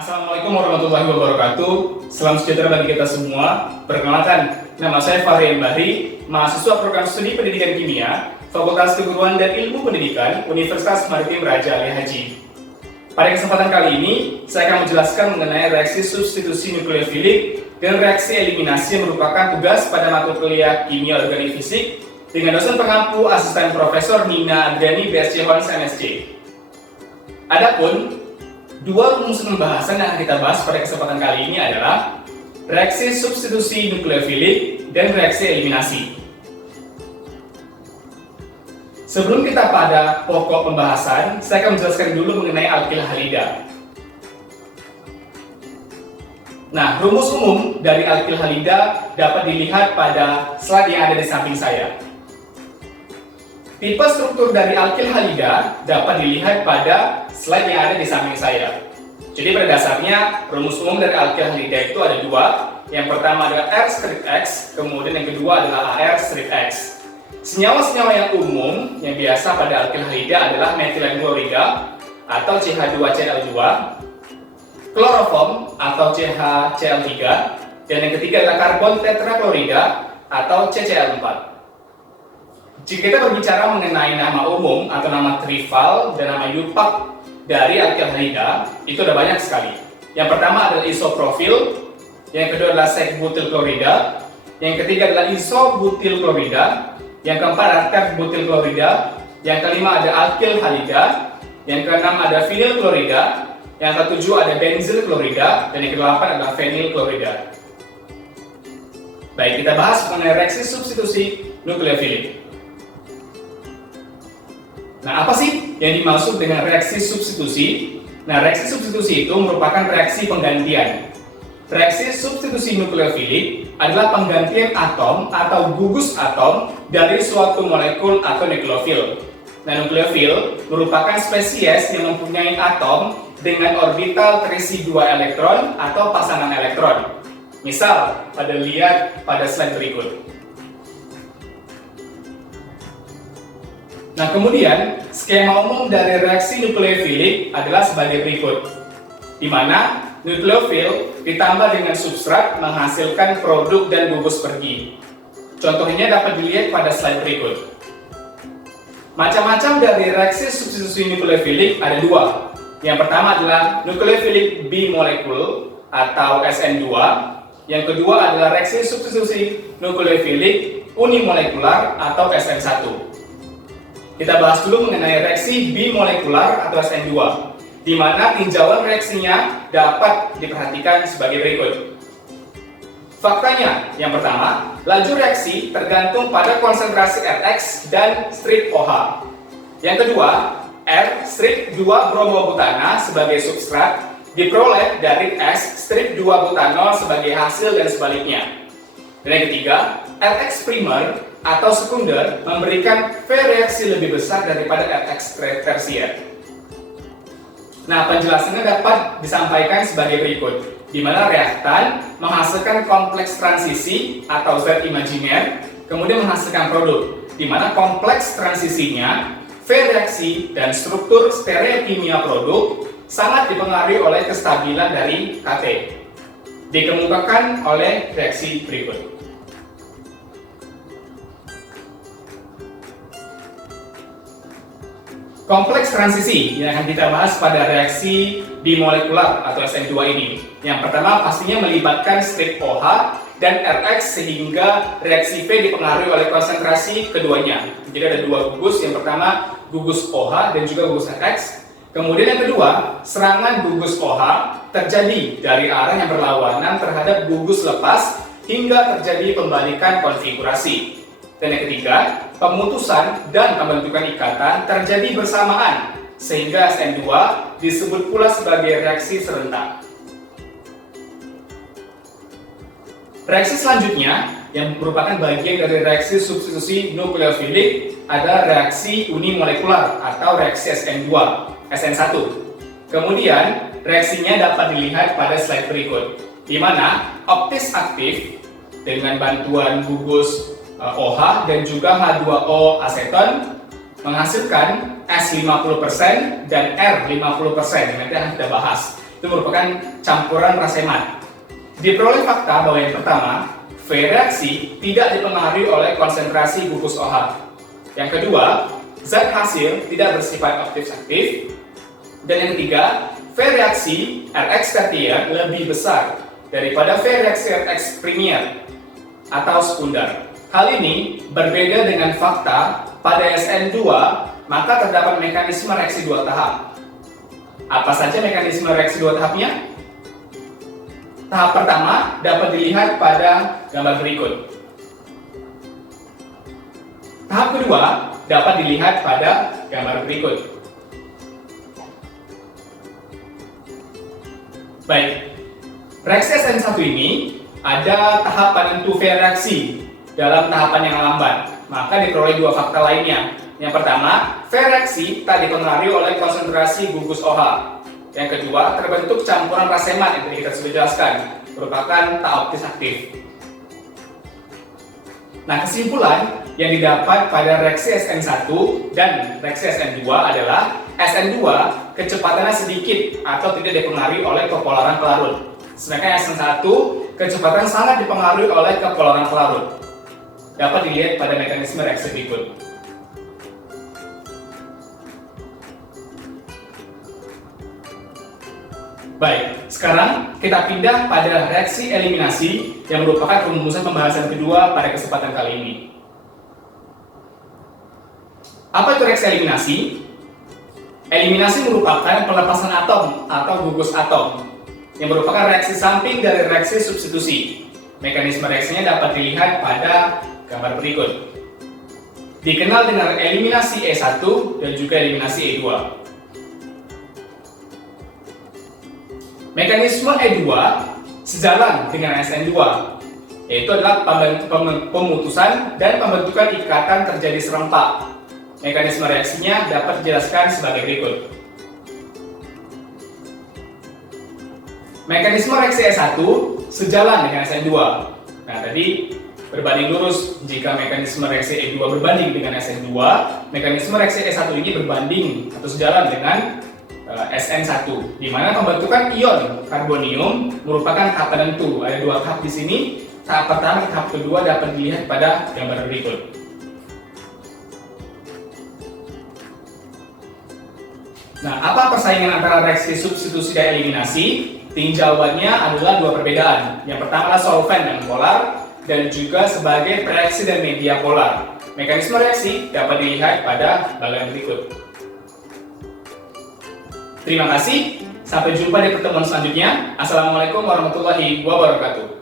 Assalamualaikum warahmatullahi wabarakatuh. Salam sejahtera bagi kita semua. Perkenalkan, nama saya Fahrian Bahri, mahasiswa program studi pendidikan kimia, Fakultas Keguruan dan Ilmu Pendidikan, Universitas Maritim Raja Ali Haji. Pada kesempatan kali ini, saya akan menjelaskan mengenai reaksi substitusi nukleofilik dan reaksi eliminasi yang merupakan tugas pada mata kuliah Kimia Organik Fisik dengan dosen pengampu Asisten Profesor Nina Adriani BSc Hons MSc. Adapun dua rumus pembahasan yang akan kita bahas pada kesempatan kali ini adalah reaksi substitusi nukleofilik dan reaksi eliminasi. Sebelum kita pada pokok pembahasan, saya akan menjelaskan dulu mengenai alkil halida. Nah, rumus umum dari alkil halida dapat dilihat pada slide yang ada di samping saya. Tipe struktur dari alkil halida dapat dilihat pada slide yang ada di samping saya. Jadi pada dasarnya rumus umum dari alkil halida itu ada dua. Yang pertama adalah R-X, kemudian yang kedua adalah AR-X. Senyawa-senyawa yang umum yang biasa pada alkil halida adalah metilen klorida atau CH2Cl2, kloroform atau CH-Cl3, dan yang ketiga adalah karbon tetraklorida atau CCl4. Jika kita berbicara mengenai nama umum atau nama trival dan nama yupak dari alkil halida, itu ada banyak sekali. Yang pertama adalah isoprofil, yang kedua adalah sek-butil klorida, yang ketiga adalah isobutil klorida, yang keempat adalah tert-butil klorida, yang kelima ada alkil halida, yang keenam ada vinil klorida, yang ketujuh ada benzil klorida, dan yang kedelapan adalah fenil klorida. Baik, kita bahas mengenai reaksi substitusi nukleofilik. Nah, apa sih yang dimaksud dengan reaksi substitusi? Nah, reaksi substitusi itu merupakan reaksi penggantian. Reaksi substitusi nukleofilik adalah penggantian atom atau gugus atom dari suatu molekul atau nukleofil. Nah, nukleofil merupakan spesies yang mempunyai atom dengan orbital terisi 2 elektron atau pasangan elektron. Misal, lihat pada slide berikut. Nah, kemudian skema umum dari reaksi nukleofilik adalah sebagai berikut, di mana nukleofil ditambah dengan substrat menghasilkan produk dan gugus pergi. Contohnya dapat dilihat pada slide berikut. Macam-macam dari reaksi substitusi nukleofilik ada dua. Yang pertama adalah nukleofilik bimolekul atau SN2. Yang kedua adalah reaksi substitusi nukleofilik unimolekular atau SN1. Kita bahas dulu mengenai reaksi bimolekular atau SN2, di mana tinjauan reaksinya dapat diperhatikan sebagai berikut. Faktanya, yang pertama, laju reaksi tergantung pada konsentrasi Rx dan strip OH. Yang kedua, R strip 2 bromobutana sebagai substrat diperoleh dari S strip 2 butanol sebagai hasil dan sebaliknya. Dan yang ketiga, Rx primer atau sekunder memberikan V reaksi lebih besar daripada Rx tersier. Nah, penjelasannya dapat disampaikan sebagai berikut, di mana reaktan menghasilkan kompleks transisi atau zat imajiner, kemudian menghasilkan produk, di mana kompleks transisinya, V reaksi dan struktur stereokimia produk sangat dipengaruhi oleh kestabilan dari Kt. Dikemukakan oleh reaksi berikut. Kompleks transisi yang akan kita bahas pada reaksi bimolekular atau SN2 ini. Yang pertama pastinya melibatkan strip OH dan Rx sehingga reaksi V dipengaruhi oleh konsentrasi keduanya. Jadi ada dua gugus, yang pertama gugus OH dan juga gugus Rx. Kemudian yang kedua, serangan gugus OH terjadi dari arah yang berlawanan terhadap gugus lepas hingga terjadi pembalikan konfigurasi. Dan yang ketiga, pemutusan dan pembentukan ikatan terjadi bersamaan, sehingga SN2 disebut pula sebagai reaksi serentak. Reaksi selanjutnya, yang merupakan bagian dari reaksi substitusi nukleofilik, adalah reaksi unimolekular atau reaksi SN2, SN1. Kemudian, reaksinya dapat dilihat pada slide berikut, di mana optis aktif dengan bantuan gugus OH dan juga H2O aseton menghasilkan S 50% dan R 50%, yang nanti akan kita bahas. itu merupakan campuran rasemat. Diperoleh fakta bahwa yang pertama, V reaksi tidak dipengaruhi oleh konsentrasi gugus OH. Yang kedua, zat hasil tidak bersifat aktif. Dan yang ketiga, V reaksi Rx tertier lebih besar daripada V reaksi Rx premier atau sekunder. Hal ini berbeda dengan fakta pada SN2, maka terdapat mekanisme reaksi dua tahap. Apa saja mekanisme reaksi dua tahapnya? Tahap pertama dapat dilihat pada gambar berikut. Tahap kedua dapat dilihat pada gambar berikut. Baik, reaksi SN1 ini ada tahap penentu V reaksi dalam tahapan yang lambat, maka diperoleh dua fakta lainnya. Yang pertama, V reaksi tak dipengaruhi oleh konsentrasi gugus OH. Yang kedua, terbentuk campuran rasemat yang tadi kita sudah jelaskan, merupakan tak aktif. Nah, kesimpulan yang didapat pada reaksi SN1 dan reaksi SN2 adalah SN2 kecepatannya sedikit atau tidak dipengaruhi oleh kepolaran pelarut. Sedangkan SN1 kecepatan sangat dipengaruhi oleh kepolaran pelarut. Dapat dilihat pada mekanisme reaksi berikut. Baik, sekarang kita pindah pada reaksi eliminasi yang merupakan perumusan pembahasan kedua pada kesempatan kali ini. Apa itu reaksi eliminasi? Eliminasi merupakan pelepasan atom atau gugus atom yang merupakan reaksi samping dari reaksi substitusi. Mekanisme reaksinya dapat dilihat pada gambar berikut. Dikenal dengan eliminasi E1 dan juga eliminasi E2. Mekanisme E2 sejalan dengan SN2, yaitu adalah pemutusan dan pembentukan ikatan terjadi serempak. Mekanisme reaksinya dapat dijelaskan sebagai berikut. Mekanisme reaksi E1 sejalan dengan SN2. Nah, tadi berbanding lurus jika mekanisme reaksi E2 berbanding dengan SN2, mekanisme reaksi E1 ini berbanding atau sejalan dengan SN1, di mana pembentukan ion karbonium merupakan tahap penentu. Ada dua tahap di sini. Tahap pertama dan tahap kedua dapat dilihat pada gambar berikut. Nah, apa persaingan antara reaksi substitusi dan eliminasi? Jawabannya adalah dua perbedaan. Yang pertama adalah solvent dan polar, dan juga sebagai reaksi dan media polar. Mekanisme reaksi dapat dilihat pada bagian berikut. Terima kasih, sampai jumpa di pertemuan selanjutnya. Assalamualaikum warahmatullahi wabarakatuh.